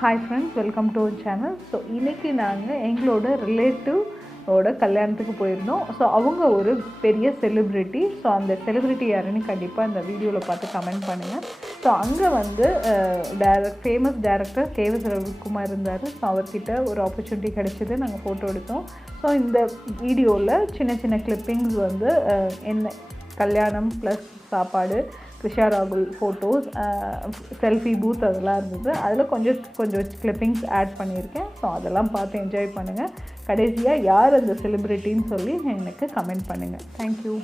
Hi friends welcome to channel so இன்றைக்கி நாங்கள் எங்களோட ரிலேட்டிவ் ஓட கல்யாணத்துக்கு போயிருந்தோம். ஸோ அவங்க ஒரு பெரிய செலிப்ரிட்டி ஸோ அந்த செலிப்ரிட்டி யாருன்னு கண்டிப்பாக இந்த வீடியோவில் பார்த்து கமெண்ட் பண்ணுங்கள் ஸோ அங்கே வந்து direct famous director KS Ravikumar இருந்தார். ஸோ அவர்கிட்ட ஒரு ஆப்பர்ச்சுனிட்டி கிடைச்சிது. நாங்கள் ஃபோட்டோ எடுத்தோம். ஸோ இந்த வீடியோவில் சின்ன சின்ன கிளிப்பிங்ஸ் வந்து என்ன கல்யாணம் ப்ளஸ் சாப்பாடு த்ரிஷா ராகுல் ஃபோட்டோஸ் செல்ஃபி பூத் அதெல்லாம் இருந்தது. அதில் கொஞ்சம் கொஞ்சம் கிளிப்பிங்ஸ் ஆட் பண்ணியிருக்கேன். ஸோ அதெல்லாம் பார்த்து என்ஜாய் பண்ணுங்கள் கடைசியாக யார் அந்த செலிப்ரிட்டின்னு சொல்லி எனக்கு கமெண்ட் பண்ணுங்கள் தேங்க்யூ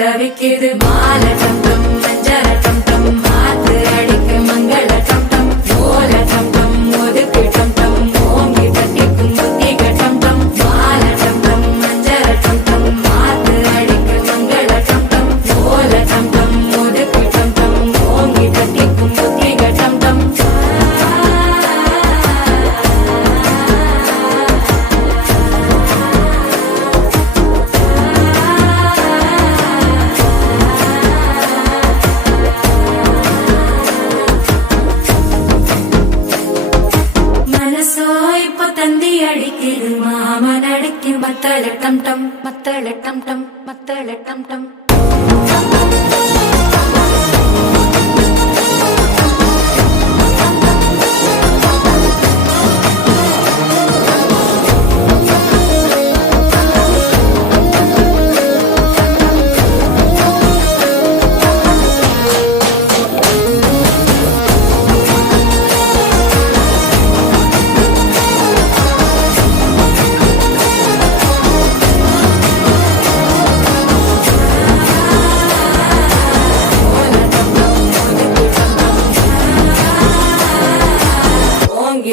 தவிக்குது மாலை டம் மாமன் அடிக்கு மத்தள டம் டம் மத்தள டம்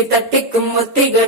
தட்டிக்கும் முத்திகள்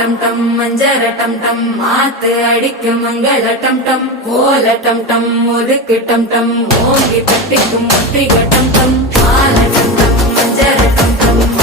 டம் டம் மஞ்சர டம் டம் மாத்து அடிக்கும் மங்கள டம் டம் கோல டம் டம் ஒதுக்கு டம் டம் ஓங்கி தட்டிக்கும் ஒற்றிக டம் டம் மால டம் டம் மஞ்சர டம் டம்